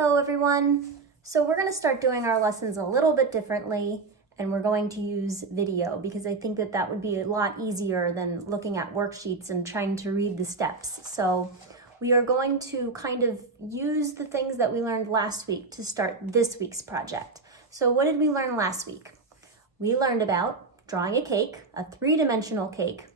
Hello everyone. So we're going to start doing our lessons a little bit differently, and we're going to use video because I think that would be a lot easier than looking at worksheets and trying to read the steps. So we are going to kind of use the things that we learned last week to start this week's project. So what did we learn last week? We learned about drawing a cake, a three-dimensional cake,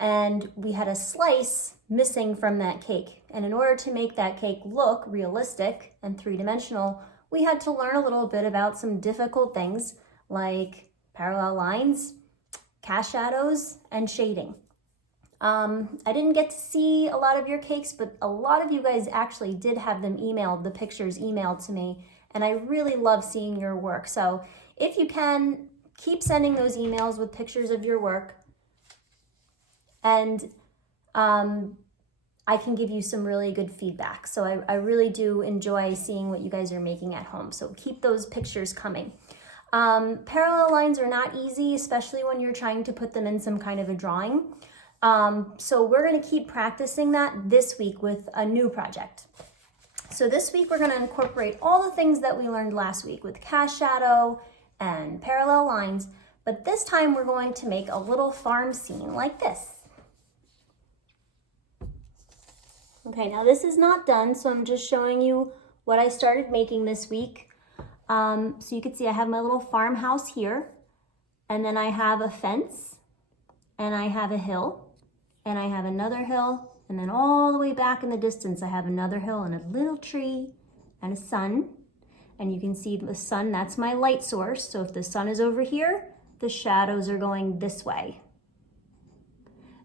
and we had a slice missing from that cake. And in order to make that cake look realistic and three-dimensional, we had to learn a little bit about some difficult things like parallel lines, cast shadows, and shading. I didn't get to see a lot of your cakes, but a lot of you guys actually did have them emailed, the pictures emailed to me, and I really love seeing your work. So if you can, keep sending those emails with pictures of your work, and I can give you some really good feedback. So I really do enjoy seeing what you guys are making at home. So keep those pictures coming. Parallel lines are not easy, especially when you're trying to put them in some kind of a drawing. So we're going to keep practicing that this week with a new project. So this week we're going to incorporate all the things that we learned last week with cast shadow and parallel lines, but this time we're going to make a little farm scene like this. Okay, now this is not done, so I'm just showing you what I started making this week. So you can see I have my little farmhouse here, and then I have a fence, and I have a hill, and I have another hill, and then all the way back in the distance I have another hill and a little tree and a sun. And you can see the sun, that's my light source. So if the sun is over here, the shadows are going this way.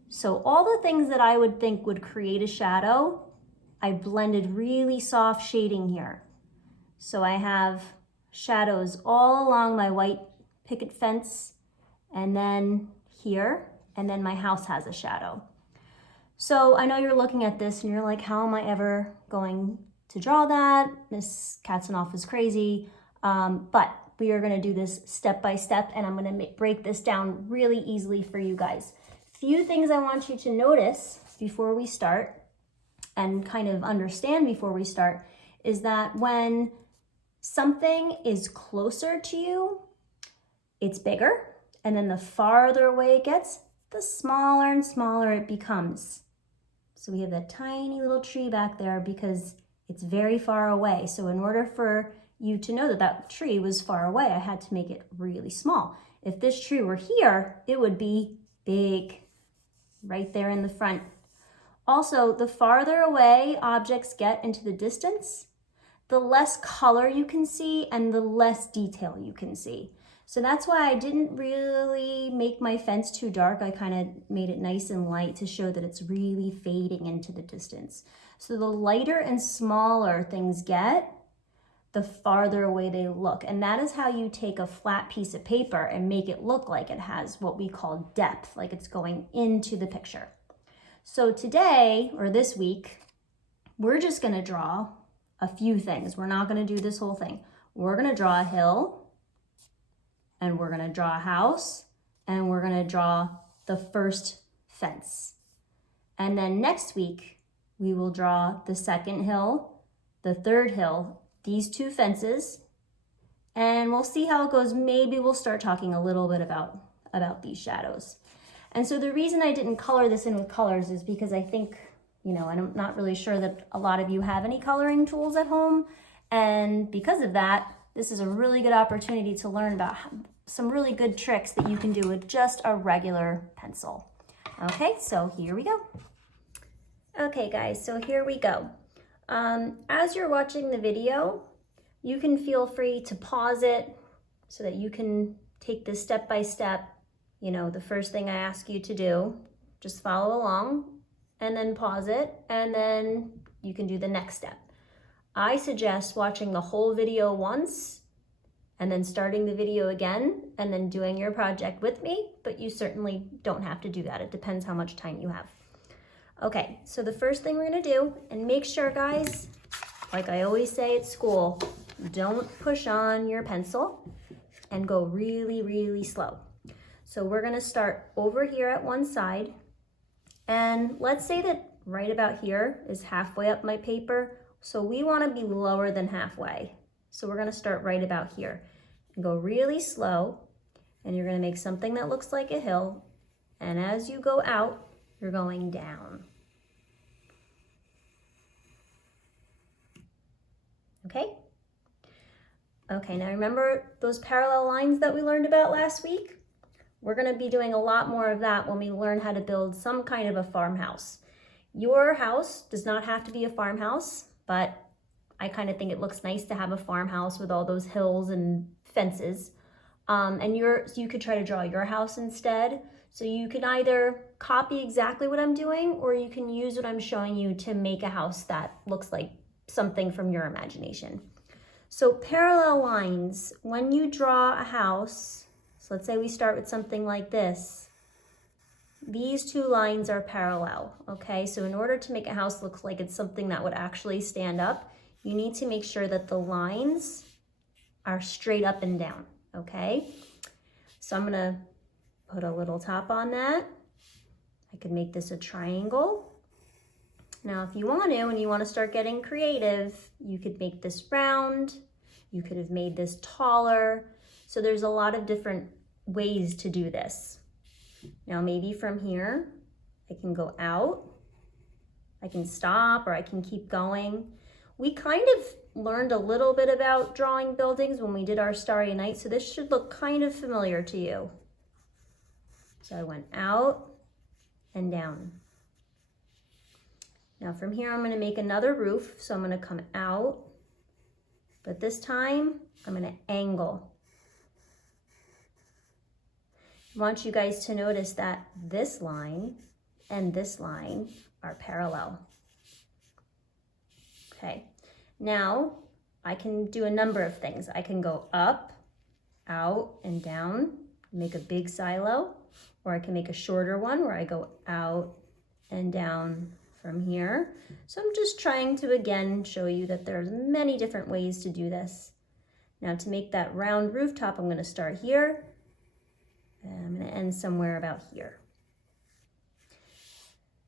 So all the things that I would think would create a shadow, I blended really soft shading here. So I have shadows all along my white picket fence, and then here, and then my house has a shadow. So I know you're looking at this and you're like, how am I ever going to draw that? Miss Katzenoff is crazy. But we are gonna do this step by step, and I'm gonna break this down really easily for you guys. Few things I want you to notice before we start and kind of understand before we start is that when something is closer to you, it's bigger, and then the farther away it gets, the smaller and smaller it becomes. So we have that tiny little tree back there because it's very far away. So in order for you to know that that tree was far away, I had to make it really small. If this tree were here, it would be big, right there in the front. Also, the farther away objects get into the distance, the less color you can see and the less detail you can see. So that's why I didn't really make my fence too dark. I kind of made it nice and light to show that it's really fading into the distance. So the lighter and smaller things get, the farther away they look. And that is how you take a flat piece of paper and make it look like it has what we call depth, like it's going into the picture. So today, or this week, we're just gonna draw a few things. We're not gonna do this whole thing. We're gonna draw a hill, and we're gonna draw a house, and we're gonna draw the first fence. And then next week, we will draw the second hill, the third hill, these two fences, and we'll see how it goes. Maybe we'll start talking a little bit about these shadows. And so the reason I didn't color this in with colors is because I think, I'm not really sure that a lot of you have any coloring tools at home. And because of that, this is a really good opportunity to learn about some really good tricks that you can do with just a regular pencil. Okay, so here we go. Okay guys, so here we go. As you're watching the video, you can feel free to pause it so that you can take this step by step. The first thing I ask you to do, just follow along and then pause it, and then you can do the next step. I suggest watching the whole video once and then starting the video again and then doing your project with me, but you certainly don't have to do that. It depends how much time you have. Okay, so the first thing we're gonna do, and make sure guys, like I always say at school, don't push on your pencil and go really, really slow. So we're gonna start over here at one side, and let's say that right about here is halfway up my paper. So we want to be lower than halfway. So we're going to start right about here and go really slow. And you're going to make something that looks like a hill. And as you go out, you're going down. Okay? Okay, now remember those parallel lines that we learned about last week? We're going to be doing a lot more of that when we learn how to build some kind of a farmhouse. Your house does not have to be a farmhouse, but I kind of think it looks nice to have a farmhouse with all those hills and fences. So you could try to draw your house instead. So you can either copy exactly what I'm doing, or you can use what I'm showing you to make a house that looks like something from your imagination. So parallel lines, when you draw a house, so let's say we start with something like this. These two lines are parallel, okay? So in order to make a house look like it's something that would actually stand up, you need to make sure that the lines are straight up and down, okay? So I'm gonna put a little top on that. I could make this a triangle. Now, if you want to, and you want to start getting creative, you could make this round. You could have made this taller. So there's a lot of different ways to do this. Now, maybe from here, I can go out. I can stop, or I can keep going. We kind of learned a little bit about drawing buildings when we did our Starry Night, so this should look kind of familiar to you. So I went out and down. Now from here, I'm going to make another roof. So I'm going to come out, but this time I'm going to angle. I want you guys to notice that this line and this line are parallel. Okay, now I can do a number of things. I can go up, out, and down, make a big silo, or I can make a shorter one where I go out and down from here. So I'm just trying to, again, show you that there's many different ways to do this. Now to make that round rooftop, I'm going to start here, and I'm going to end somewhere about here.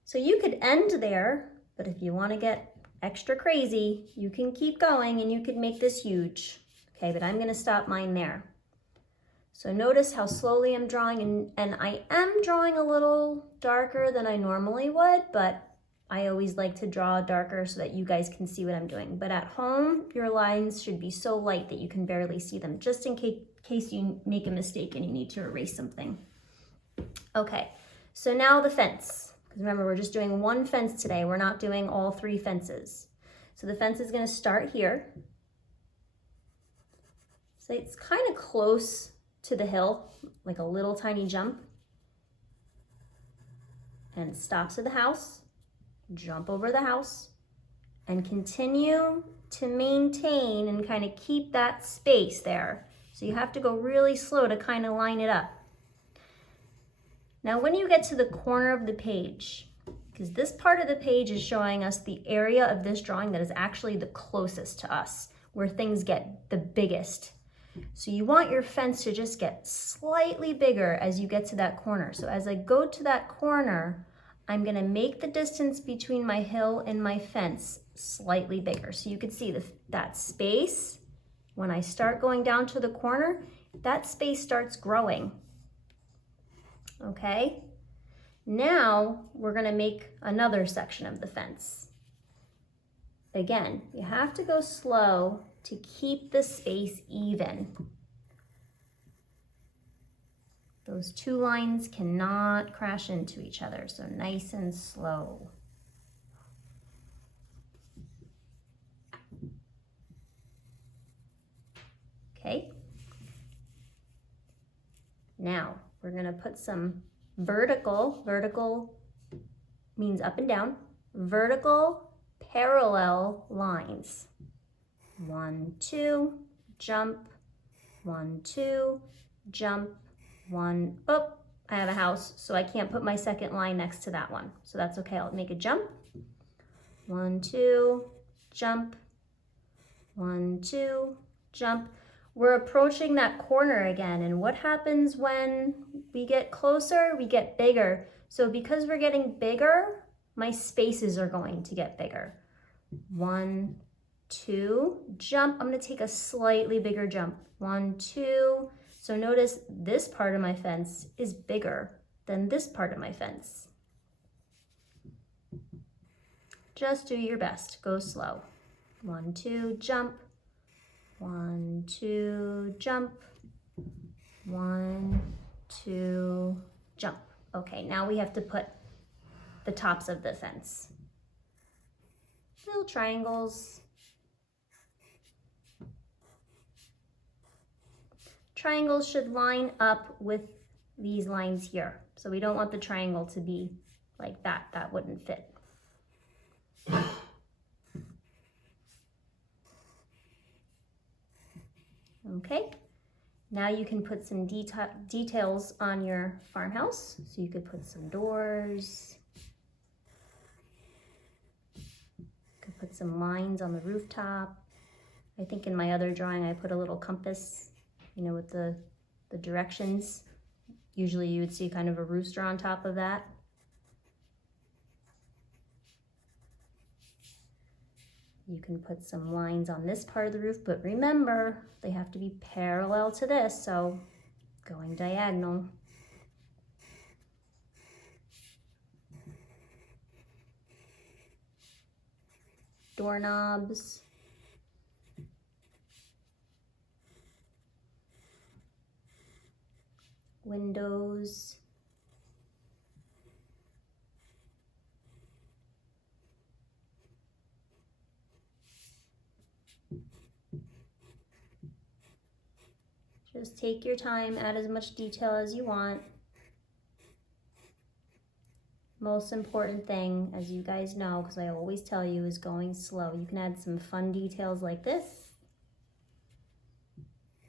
So you could end there, but if you want to get extra crazy, you can keep going and you could make this huge. Okay, but I'm going to stop mine there. So notice how slowly I'm drawing, and I am drawing a little darker than I normally would, but I always like to draw darker so that you guys can see what I'm doing. But at home, your lines should be so light that you can barely see them, just in case you make a mistake and you need to erase something. Okay, so now the fence. Because remember, we're just doing one fence today. We're not doing all three fences. So the fence is going to start here. So it's kind of close to the hill, like a little tiny jump. And stops at the house. Jump over the house and continue to maintain and kind of keep that space there. So you have to go really slow to kind of line it up. Now when you get to the corner of the page, because this part of the page is showing us the area of this drawing that is actually the closest to us, where things get the biggest. So you want your fence to just get slightly bigger as you get to that corner. So as I go to that corner, I'm going to make the distance between my hill and my fence slightly bigger. So you can see that space, when I start going down to the corner, that space starts growing. Okay, now we're going to make another section of the fence. Again, you have to go slow to keep the space even. Those two lines cannot crash into each other, so nice and slow. Okay. Now, we're going to put some vertical means up and down, vertical parallel lines. 1, 2, jump, 1, 2, jump, 1, oh, I have a house, so I can't put my second line next to that one. So that's okay, I'll make a jump. 1, 2, jump, 1, 2, jump. We're approaching that corner again, and what happens when we get closer? We get bigger. So because we're getting bigger, my spaces are going to get bigger. 1, 2, jump. I'm going to take a slightly bigger jump. 1, 2. So notice this part of my fence is bigger than this part of my fence. Just do your best. Go slow. 1, 2, jump. 1, 2, jump. 1, 2, jump. Okay, now we have to put the tops of the fence. Little triangles. Triangles should line up with these lines here. So we don't want the triangle to be like that. That wouldn't fit. Okay, now you can put some details on your farmhouse. So you could put some doors. You could put some lines on the rooftop. I think in my other drawing I put a little compass, you know, with the directions. Usually you would see kind of a rooster on top of that. You can put some lines on this part of the roof, but remember, they have to be parallel to this, so going diagonal. Doorknobs. Windows. Just take your time, add as much detail as you want. Most important thing, as you guys know, because I always tell you, is going slow. You can add some fun details like this.